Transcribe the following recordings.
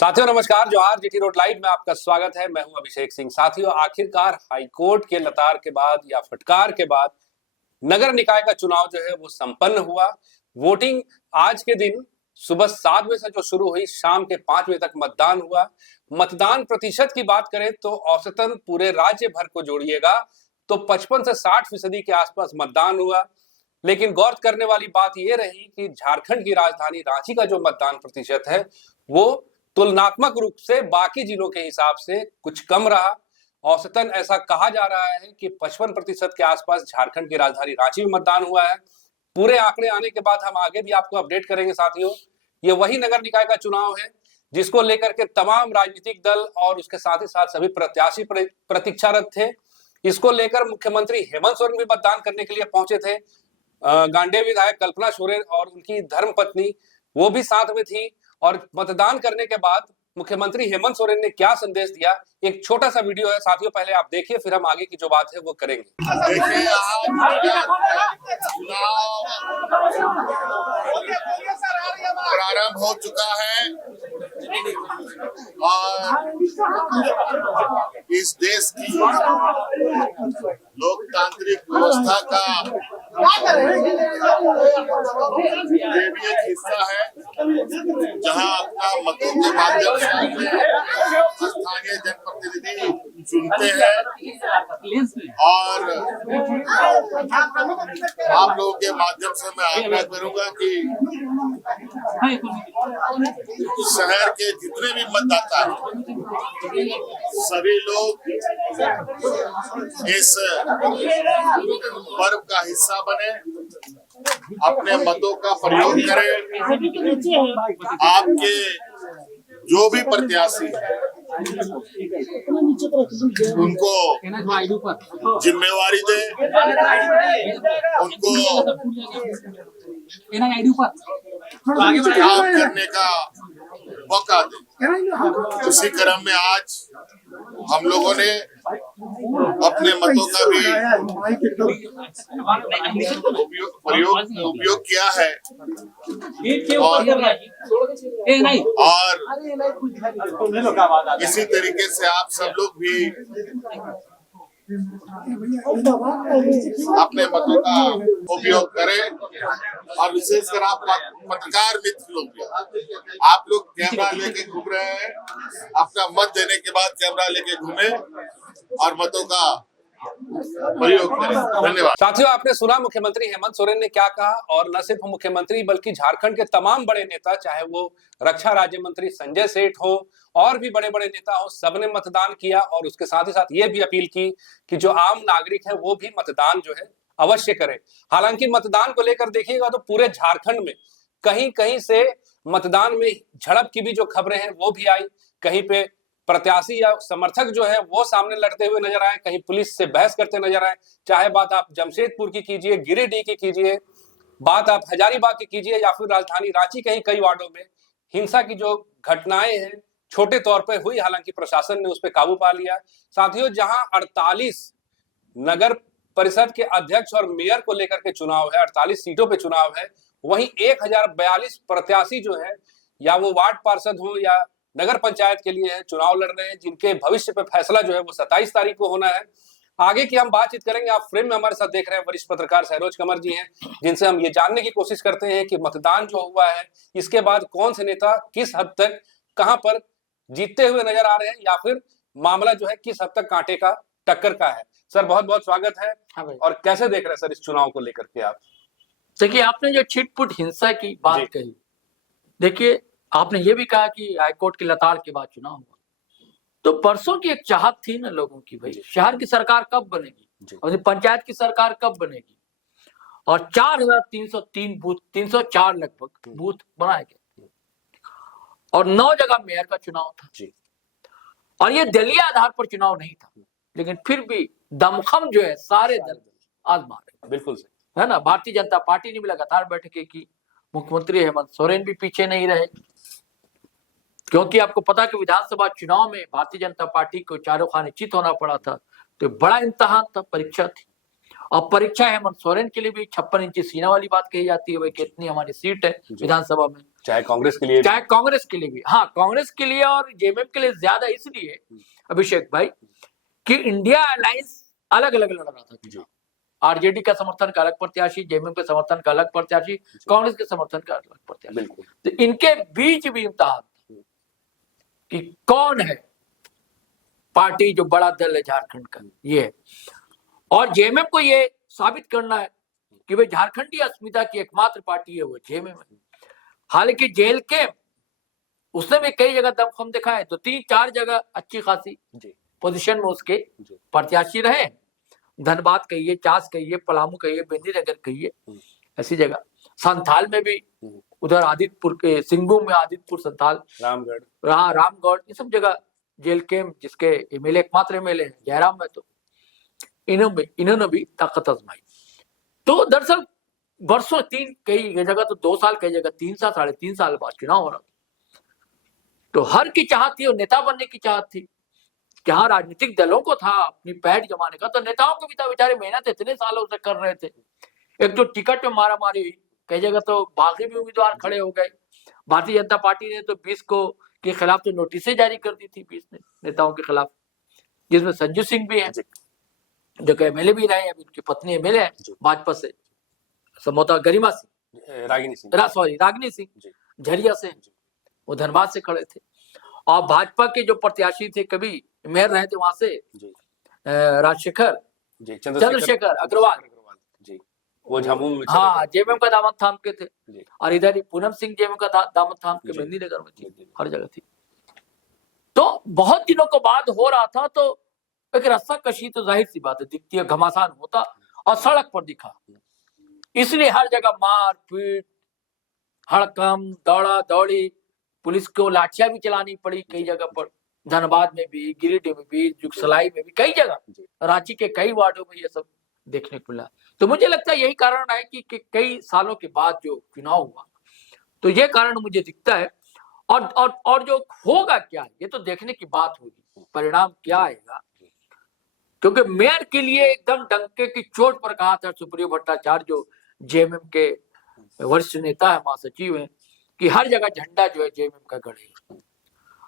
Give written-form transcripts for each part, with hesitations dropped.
साथियों नमस्कार, जौहार GT road live में आपका स्वागत है। मैं हूं अभिषेक सिंह। साथियों, आखिरकार हाईकोर्ट के लतार के बाद या फटकार के बाद नगर निकाय का चुनाव जो है वो संपन्न हुआ। वोटिंग आज के दिन सुबह 7 बजे से जो शुरू हुई, शाम के 5 बजे तक मतदान हुआ। मतदान प्रतिशत की बात करें तो औसतन पूरे राज्य भर को जोड़िएगा तो 55 से 60% के आसपास मतदान हुआ। लेकिन गौर करने वाली बात यह रही कि झारखंड की राजधानी रांची का जो मतदान प्रतिशत है वो तुलनात्मक रूप से बाकी जिलों के हिसाब से कुछ कम रहा। औसतन ऐसा कहा जा रहा है कि 55% के आसपास झारखंड की राजधानी रांची में मतदान हुआ है। पूरे आंकड़े आने के बाद हम आगे भी आपको अपडेट करेंगे। साथियों, ये वही नगर निकाय का चुनाव है जिसको लेकर के तमाम राजनीतिक दल और उसके साथ ही साथ सभी प्रत्याशी प्रतीक्षारत थे। इसको लेकर मुख्यमंत्री हेमंत सोरेन भी मतदान करने के लिए पहुंचे थे। गांडेय विधायक कल्पना सोरेन और उनकी धर्मपत्नी वो भी साथ में थी। और मतदान करने के बाद मुख्यमंत्री हेमंत सोरेन ने क्या संदेश दिया, एक छोटा सा वीडियो है साथियों, पहले आप देखिए, फिर हम आगे की जो बात है वो करेंगे। देखिए, प्रारंभ हो चुका है और इस देश की लोकतांत्रिक व्यवस्था का ये भी एक हिस्सा है जहां अपना मतों के माध्यम से स्थानीय जनप्रतिनिधि चुनते हैं। और आप लोगों के माध्यम से मैं आग्रह करूंगा कि शहर के जितने भी मतदाता हैं सभी लोग इस पर्व का हिस्सा बने, अपने मतों का प्रयोग करें। आपके जो भी प्रत्याशी उनको जिम्मेवारी दें, उनको काम करने का मौका दें। इसी क्रम में आज हम लोगों ने अपने मतों का भी उपयोग किया है और इसी तरीके से आप सब लोग भी अपने मतों का उपयोग करें। और विशेषकर आप पत्रकार मित्र लोग, आप लोग कैमरा लेके घूम रहे हैं, अपना मत देने के बाद कैमरा लेके घूमे और मतों का प्रयोग करें। धन्यवाद। साथियों, आपने सुना मुख्यमंत्री हेमंत सोरेन ने क्या कहा। और न सिर्फ मुख्यमंत्री बल्कि झारखंड के तमाम बड़े नेता, चाहे वो रक्षा राज्य मंत्री संजय सेठ हो और भी बड़े बड़े नेता हो, सबने मतदान किया। और उसके साथ ही साथ ये भी अपील की कि जो आम नागरिक है वो भी मतदान जो है अवश्य करे। हालांकि मतदान को लेकर देखिएगा तो पूरे झारखंड में कहीं कहीं से मतदान में झड़प की भी जो खबरें हैं वो भी आई। कहीं पे प्रत्याशी या समर्थक जो है वो सामने लड़ते हुए नजर आए, कहीं पुलिस से बहस करते नजर आए। चाहे बात आप जमशेदपुर की कीजिए, गिरिडीह की कीजिए, बात आप हजारीबाग की कीजिए या फिर राजधानी रांची के ही कई वार्डों में हिंसा की जो घटनाएं हैं छोटे तौर पर हुई, हालांकि प्रशासन ने उस पर काबू पा लिया। साथियों, जहां 48 नगर परिषद के अध्यक्ष और मेयर को लेकर के चुनाव है, 48 सीटों पे चुनाव है, वहीं 1042 प्रत्याशी जो है, या वो वार्ड पार्षद हो या नगर पंचायत के लिए है, चुनाव लड़ रहे हैं, जिनके भविष्य पे फैसला जो है वो 27 तारीख को होना है। आगे की हम बातचीत करेंगे। आप फ्रेम में हमारे साथ देख रहे हैं वरिष्ठ पत्रकार सरोज कमर जी हैं, जिनसे हम ये जानने की कोशिश करते हैं कि मतदान जो हुआ है इसके बाद कौन से नेता किस हद तक कहां पर जीतते हुए नजर आ रहे हैं, या फिर मामला जो है किस हद तक कांटे का टक्कर का है। सर, बहुत बहुत स्वागत है। और कैसे देख रहे हैं सर इस चुनाव को लेकर के आप? देखिए, आपने जो छिटपुट हिंसा की बात कही, देखिए आपने ये भी कहा कि हाईकोर्ट की लताड़ के बाद चुनाव हुआ, तो परसों की एक चाहत थी ना लोगों की, भाई शहर की सरकार कब बनेगी और पंचायत की सरकार कब बनेगी। और 4303 बूथ, 304 लगभग बूथ बनाए गए और 9 जगह मेयर का चुनाव था जी। और ये दलीय आधार पर चुनाव नहीं था, लेकिन फिर भी दमखम जो है सारे दल आजमा रहे। बिल्कुल है ना। भारतीय जनता पार्टी ने भी लगातार बैठकें की, मुख्यमंत्री हेमंत सोरेन भी पीछे नहीं रहे, क्योंकि आपको पता कि विधानसभा चुनाव में भारतीय जनता पार्टी को चारों खाने चित होना पड़ा था। तो बड़ा इम्तिहान था, परीक्षा थी। और परीक्षा हेमंत सोरेन के लिए भी 56 इंची सीना वाली बात कही जाती है भाई, कितनी हमारी सीट है विधानसभा में, चाहे कांग्रेस के लिए, चाहे कांग्रेस के लिए भी। हाँ, कांग्रेस के लिए और जेएमएम के लिए ज्यादा इसलिए अभिषेक भाई कि इंडिया अलायंस अलग अलग लड़ रहा था। आरजेडी का समर्थन का अलग प्रत्याशी, जेएमएम के समर्थन का अलग प्रत्याशी, कांग्रेस के समर्थन का अलग प्रत्याशी। तो इनके बीच भी इम्तिहान कि कौन है पार्टी जो बड़ा दल है झारखंड का, ये है। और जेएमएम को ये साबित करना है कि भाई झारखंडी अस्मिता की एकमात्र पार्टी है वो जेएमएम है। हालांकि जेल के उसने भी कई जगह दमखम दिखाए, तो 3-4 जगह अच्छी खासी पोजीशन में उसके प्रत्याशी रहे। धनबाद कहिए, चास कहिए, पलामू कहिए, बेंदीनगर कहिए, ऐसी जगह। संथाल में भी उधर आदित्यपुर के सिंहभूम में आदित्यपुर, संथाल, रामगढ़, ये सब जगह जेल के जिसके एमएलए एकमात्र एमएलए है जयराम में, तो इन्होंने भी ताकत आजमाई। तो दरअसल वर्षों कई जगह तो 2 साल, कई जगह 3 साल, 3.5 साल बाद चुनाव हो रहा था। तो हर की चाहत थी और नेता बनने की चाहत थी। जहां राजनीतिक दलों को था अपनी पैठ जमाने का, तो नेताओं को भी था, बेचारे मेहनत इतने सालों से कर रहे थे। एक तो टिकट में मारा मारी हुई, कई जगह तो बागी भी उम्मीदवार खड़े हो गए। भारतीय जनता पार्टी ने तो 20 को के खिलाफ तो नोटिसें जारी कर दी थी, 20 नेताओं के खिलाफ, जिसमें संजू सिंह भी है जो कि एमएलए भी रहे, अभी उनकी पत्नी एमएलए है भाजपा से, समोता गरिमा सिंह, रागिनी सिंह झरिया से, वो धनबाद से खड़े थे। और भाजपा के जो प्रत्याशी थे, कभी मेयर रहे थे वहां से राजशेखर चंद्रशेखर अग्रवाल जी, वो झामुमो में, हाँ, जेएमएम का दामन थाम के थे। और इधर ही पूनम सिंह जेएमएम का दामन थाम के मेदिनीनगर में थी, हर जगह थी। तो बहुत दिनों के बाद हो रहा था, तो एक रस्सा कशी तो जाहिर सी बात है दिखती है, घमासान होता और सड़क पर दिखा, इसलिए हर जगह मार पीट, हड़कंप, दौड़ा दौड़ी, पुलिस को लाठियां भी चलानी पड़ी कई जगह पर, धनबाद में भी, गिरिडीह में भी, जुगसलाई में भी, कई जगह, रांची के कई वार्डों में ये सब देखने को मिला। तो मुझे लगता है यही कारण है कि कई सालों के बाद जो चुनाव हुआ, तो ये कारण मुझे दिखता है। और जो होगा क्या, ये तो देखने की बात होगी, परिणाम क्या आएगा। क्योंकि मेयर के लिए एकदम डंके की चोट पर कहा था सुप्रियो भट्टाचार्य, जो जेएमएम के वरिष्ठ नेता है, महासचिव है, कि हर जगह झंडा जो है जेएमएम का गड़ेगा।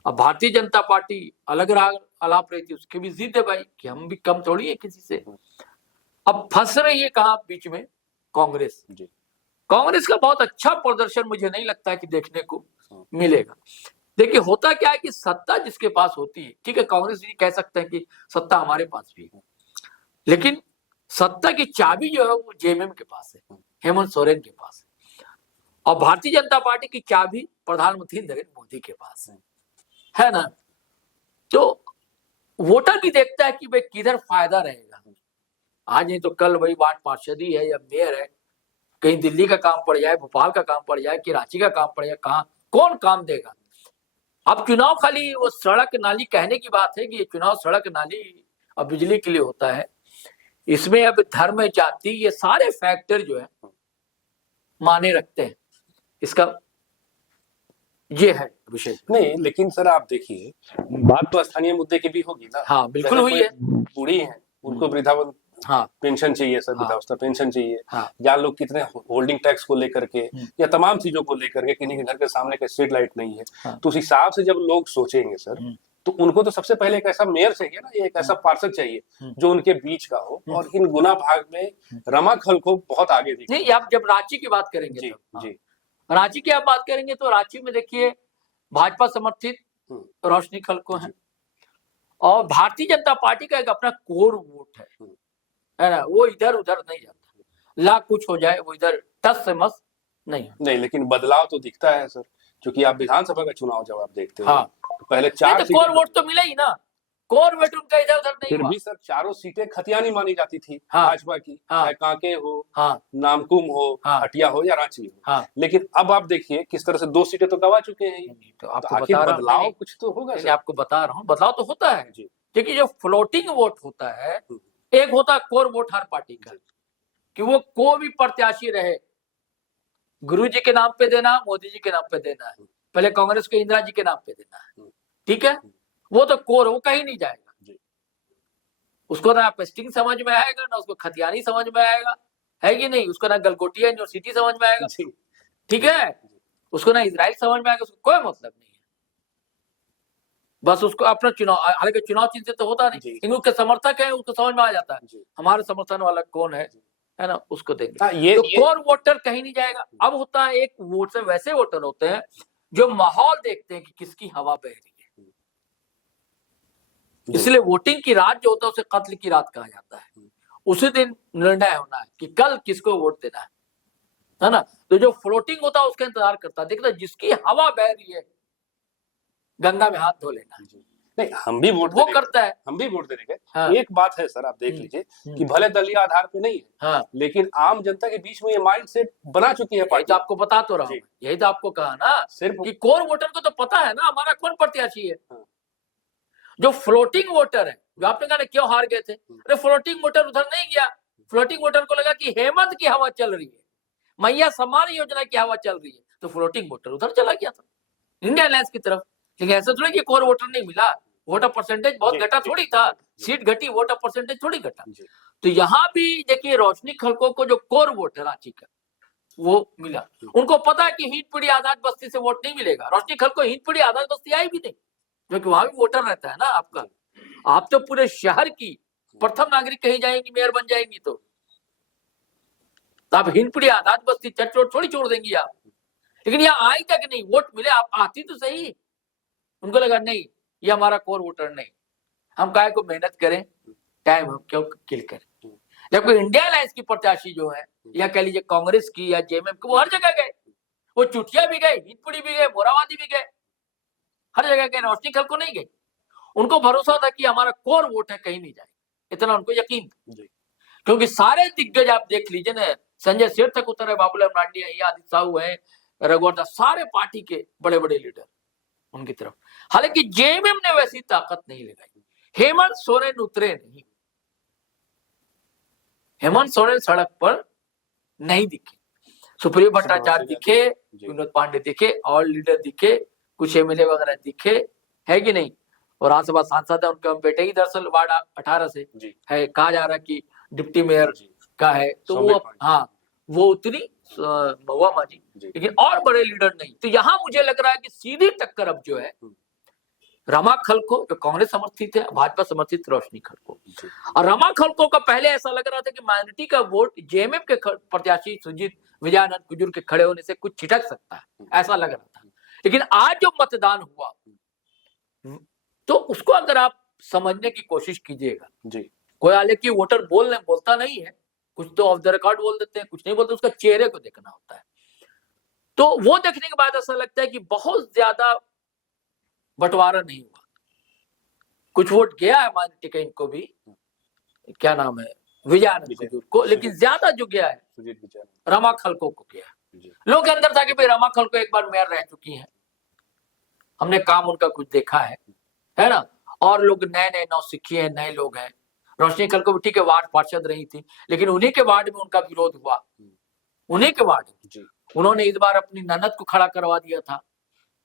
अब भारतीय जनता पार्टी अलग राग अलाप रही थी, उसकी भी जिद है भाई कि हम भी कम थोड़ी है किसी से। अब फंस रही है कहाँ बीच में, कांग्रेस। कांग्रेस का बहुत अच्छा प्रदर्शन मुझे नहीं लगता कि देखने को मिलेगा। देखिए होता क्या है कि सत्ता जिसके पास होती है, ठीक है, कांग्रेस जी कह सकते हैं कि सत्ता हमारे पास भी है, लेकिन सत्ता की चाबी जो है वो जेएमएम के पास है, हेमंत सोरेन के पास है। और भारतीय जनता पार्टी की चाबी प्रधानमंत्री नरेंद्र मोदी के पास है ना। तो वोटर भी देखता है कि भाई किधर फायदा रहेगा, आज नहीं तो कल वही वार्ड पार्षद ही है या मेयर है, कहीं दिल्ली का काम पड़ जाए, भोपाल का काम पड़ जाए, कि रांची का काम पड़ जाए, कहाँ कौन काम देगा। अब चुनाव खाली वो सड़क नाली कहने की बात है कि ये चुनाव सड़क नाली और बिजली के लिए होता है, इसमें अब धर्म, जाति, ये सारे फैक्टर जो है माने रखते हैं। इसका ये है विषय नहीं, लेकिन सर आप देखिए, बात तो स्थानीय मुद्दे की भी होगी ना। हाँ बिल्कुल हुई है। बूढ़ी है, उनको वृद्धावन पेंशन चाहिए सर, वृद्धावस्था पेंशन चाहिए, या लोग कितने होल्डिंग टैक्स को लेकर के या तमाम चीजों को लेकर के, किन्हीं के घर के सामने का स्ट्रीट लाइट नहीं है, तो उस हिसाब से जब लोग सोचेंगे सर, तो उनको तो सबसे पहले एक ऐसा मेयर चाहिए ना, एक ऐसा पार्षद चाहिए जो उनके बीच का हो और इन गुना भाग में रमाखल को बहुत आगे दिखे। नहीं, आप जब रांची की बात करेंगे जी, रांची की आप बात करेंगे तो रांची में देखिए भाजपा समर्थित रोशनी खलको है, और भारतीय जनता पार्टी का एक अपना कोर वोट है ना, वो इधर उधर नहीं जाता, ला कुछ हो जाए वो इधर टस से मस नहीं। लेकिन बदलाव तो दिखता है सर, क्योंकि आप विधानसभा का चुनाव जब आप देखते हो, तो पहले 4 कोर वोट तो मिला ही ना, कोर वोट उनका इधर उधर नहीं फिर हुआ। भी सर 4 सीटें खतियानी मानी जाती थी भाजपा की, चाहे कांके हो, नामकुम हो, हटिया हो या रांची हो, लेकिन अब आप देखिए किस तरह से 2 सीटें तो गवा चुके हैं। तो आपको आखिर बदलाव कुछ तो होगा। आपको बता रहा हूँ, बदलाव तो होता है, क्योंकि जो फ्लोटिंग वोट होता है, एक होता है कोर वोट हर पार्टी का, कि वो कोई भी प्रत्याशी रहे, गुरु जी के नाम पे देना, मोदी जी के नाम पे देना है, पहले कांग्रेस को इंदिरा जी के नाम पे देना है, ठीक है, वो तो कोर, वो कहीं नहीं जाएगा, उसको ना पेस्टिंग समझ में आएगा, ना उसको खतियानी समझ में आएगा, है कि नहीं, उसको ना गलगोटिया यूनिवर्सिटी समझ में आएगा, ठीक है, उसको ना इजराइल समझ में आएगा, उसको कोई मतलब नहीं है। बस उसको अपना चुनाव, हालांकि चुनाव चिन्ह से तो होता नहीं, इन के समर्थक है उसको समझ में आ जाता है हमारे समर्थन वाला कौन है ना, उसको देंगे। तो कोर वोटर कहीं नहीं जाएगा। अब होता है एक वोट से वैसे वोटर होते हैं जो माहौल देखते हैं कि किसकी हवा बह रही है, इसलिए वोटिंग की रात जो होता है उसे कत्ल की रात कहा जाता है। उसी दिन निर्णय होना है कि कल किसको वोट देना है ना। तो जो फ्लोटिंग होता है उसका इंतजार करता है, देखता है जिसकी हवा बह रही है गंगा में हाथ धो लेना। नहीं, हम भी वोट वो करता है, हम भी वोट देने के। हाँ। एक बात है सर, आप देख लीजिए कि भले दलीय आधार पे नहीं है, हाँ। लेकिन आम जनता के बीच में ये माइंड सेट बना चुकी है पार्टी। तो आपको बता तो रहा हूँ, यही तो आपको कहा ना, सिर्फ कि कोर वोटर को तो पता है ना हमारा कौन प्रत्याशी है। हाँ। जो फ्लोटिंग वोटर है, जो आपने कहा क्यों हार गए थे, अरे फ्लोटिंग वोटर उधर नहीं गया। फ्लोटिंग वोटर को लगा कि हेमंत की हवा चल रही है, मैया सम्मान योजना की हवा चल रही है, तो फ्लोटिंग वोटर उधर चला गया था इंडिया अलायंस की तरफ। लेकिन ऐसा थोड़ी कि कोर वोटर नहीं मिला, वोटर परसेंटेज बहुत घटा थोड़ी था, सीट घटी, वोटर परसेंटेज थोड़ी घटा। तो यहाँ भी देखिए रोशनी खलको को जो कोर वोट है रांची का वो मिला। उनको पता है कि हिंदपीढ़ी आजाद बस्ती से वोट नहीं मिलेगा। रोशनी खलको हिंदपीढ़ी आजाद बस्ती आई भी नहीं, क्योंकि वहां भी वोटर रहता है ना आपका। आप तो पूरे शहर की प्रथम नागरिक कहीं जाएंगी, मेयर बन जाएंगी, तो आप हिंदपीढ़ी आजाद बस्ती चट थोड़ी छोड़ देंगी आप। लेकिन यहाँ आई तक नहीं, वोट मिले, आप आती तो सही। उनको लगा नहीं ये हमारा कोर वोटर नहीं, हम काहे को मेहनत करें, टाइम हम क्यों किल करें। जबकि इंडिया अलायंस की प्रत्याशी जो है, या कह लीजिए कांग्रेस की या जेएमएम की, वो हर जगह गए, वो चुटिया भी गए, हिंदपीढ़ी भी गए, मोराबादी भी गए, हर जगह गए, रोशनी खलको नहीं गए। उनको भरोसा था कि हमारा कोर वोट है, कहीं नहीं जाए, इतना उनको यकीन था। क्योंकि सारे दिग्गज आप देख लीजिए ना, संजय सेठ तक उतर है, बाबूलाल मरांडी है, आदित्य साहू है, रघुवर दास, सारे पार्टी के बड़े बड़े लीडर उनकी तरफ। हालांकि जेएमएम ने वैसी ताकत नहीं लगाई। हेमंत सोरेन उतरे नहीं, हेमंत सोरेन सड़क पर नहीं दिखे, सुप्रियो भट्टाचार्य दिखे, विनोद पांडे दिखे, और लीडर दिखे, कुछ एमएलए वगैरह दिखे, है कि नहीं। और राज्यसभा सांसद है, उनके बेटे ही दरअसल वार्ड 18 से है, कहा जा रहा है कि डिप्टी मेयर का है, तो वो हाँ वो उतरी महुआ माजी, लेकिन और बड़े लीडर नहीं। तो यहाँ मुझे लग रहा है कि सीधी टक्कर अब जो है रमा खलको, जो कांग्रेस समर्थित है, भाजपा समर्थित रोशनी खलको। और रमा खलको का पहले ऐसा लग रहा था कि माइनॉरिटी का वोट जेएमएम के प्रत्याशी सुजीत विजयानंद कुजूर के खड़े होने से कुछ छिटक सकता है, ऐसा लग रहा था। लेकिन आज जो मतदान हुआ तो उसको अगर आप समझने की कोशिश कीजिएगा, कोई हालांकि वोटर बोलता नहीं है, कुछ तो ऑफ द रिकॉर्ड बोल देते हैं, कुछ नहीं बोलते, उसका चेहरे को देखना होता है। तो वो देखने के बाद ऐसा लगता है कि बहुत ज्यादा बंटवारा नहीं हुआ, कुछ वोट गया है माइनॉरिटी का, इनको भी क्या नाम है विजयानंद कुजूर को, लेकिन ज्यादा जो गया है रमा खलको को गया है। लोग के अंदर था कि भाई रमा खलको एक बार मेयर रह चुकी हैं, हमने काम उनका कुछ देखा है ना, और लोग नए नौसिखिए हैं, नए लोग हैं। रोशनी खलको ठीक है वार्ड पार्षद रही थी, लेकिन उन्हीं के वार्ड में उनका विरोध हुआ, उन्हीं के वार्ड में उन्होंने इस बार अपनी ननद को खड़ा करवा दिया था।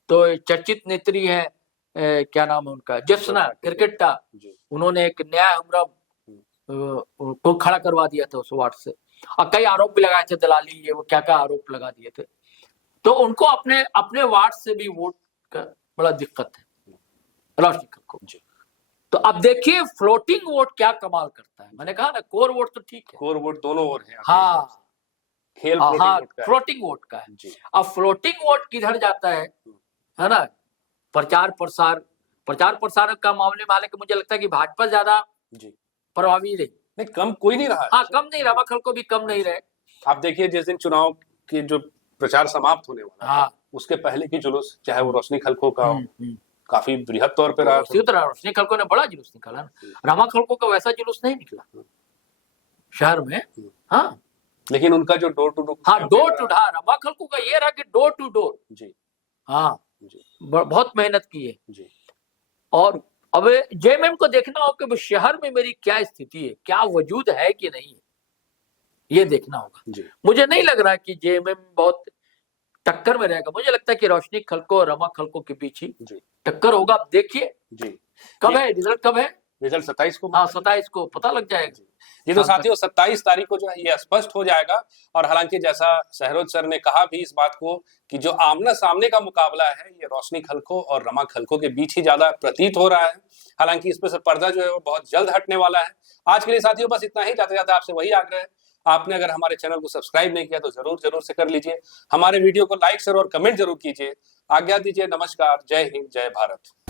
तो चर्चित नेत्री है, क्या नाम है उनका, जसना क्रिकेटा, उन्होंने एक न्याय हमरम को खड़ा करवा दिया था उस वार्ड से, और कई आरोप भी लगाए थे, दलाली ये वो क्या क्या आरोप लगा दिए थे। तो उनको अपने वार्ड से भी वोट का बड़ा दिक्कत है रोशनी खलको। तो अब देखिए फ्लोटिंग वोट क्या कमाल करता है। मैंने कहा ना कोर वोट तो ठीक है, कोर वोट दोनों ओर है, हाँ खेल फ्लोटिंग वोट का है। अब फ्लोटिंग वोट किधर जाता है ना, प्रचार प्रसार का मामले में, हालांकि मुझे लगता है कि भाजपा ज्यादा प्रभावी रही, नहीं कम कोई नहीं रहा, हाँ कम नहीं, रमा खलको भी कम नहीं रहे। आप देखिए जिस दिन चुनाव की जो प्रचार समाप्त होने वाला, हाँ, उसके पहले की जुलूस चाहे वो रोशनी खलको का काफी बृहद तौर पे रहा, उसी तरह रोशनी खलको ने बड़ा जुलूस निकाला ना, रमा खलको का वैसा जुलूस नहीं निकला शहर में, हाँ, लेकिन उनका जो डोर टू डोर, हाँ डोर टू डोर, रमा खलको का ये रहा कि डोर टू डोर, जी हाँ जी, बहुत मेहनत की है जी। और अब जेएमएम को देखना होगा कि शहर में मेरी क्या स्थिति है, क्या वजूद है कि नहीं है, ये देखना होगा। मुझे नहीं लग रहा कि जेएमएम बहुत टक्कर में रहेगा, मुझे लगता है कि रोशनी खलको और रमा खलको के बीच ही टक्कर होगा। अब देखिए कब है रिजल्ट, कब है रिजल्ट 27 को। हाँ 27 को पता लग जाएगा। ये तो साथियों 27 तारीख को जो है ये स्पष्ट हो जाएगा। और हालांकि जैसा सहरोज सर ने कहा भी इस बात को कि जो आमना सामने का मुकाबला है ये रोशनी खलखो और रमा खलखो के बीच ही ज्यादा प्रतीत हो रहा है। हालांकि इस पे से पर्दा जो है वो बहुत जल्द हटने वाला है। आज के लिए साथियों बस इतना ही। जाते जाते आपसे वही आग्रह है, आपने अगर हमारे चैनल को सब्सक्राइब नहीं किया तो जरूर से कर लीजिए। हमारे वीडियो को लाइक शेयर और कमेंट जरूर कीजिए। आज्ञा दीजिए, नमस्कार, जय हिंद, जय भारत।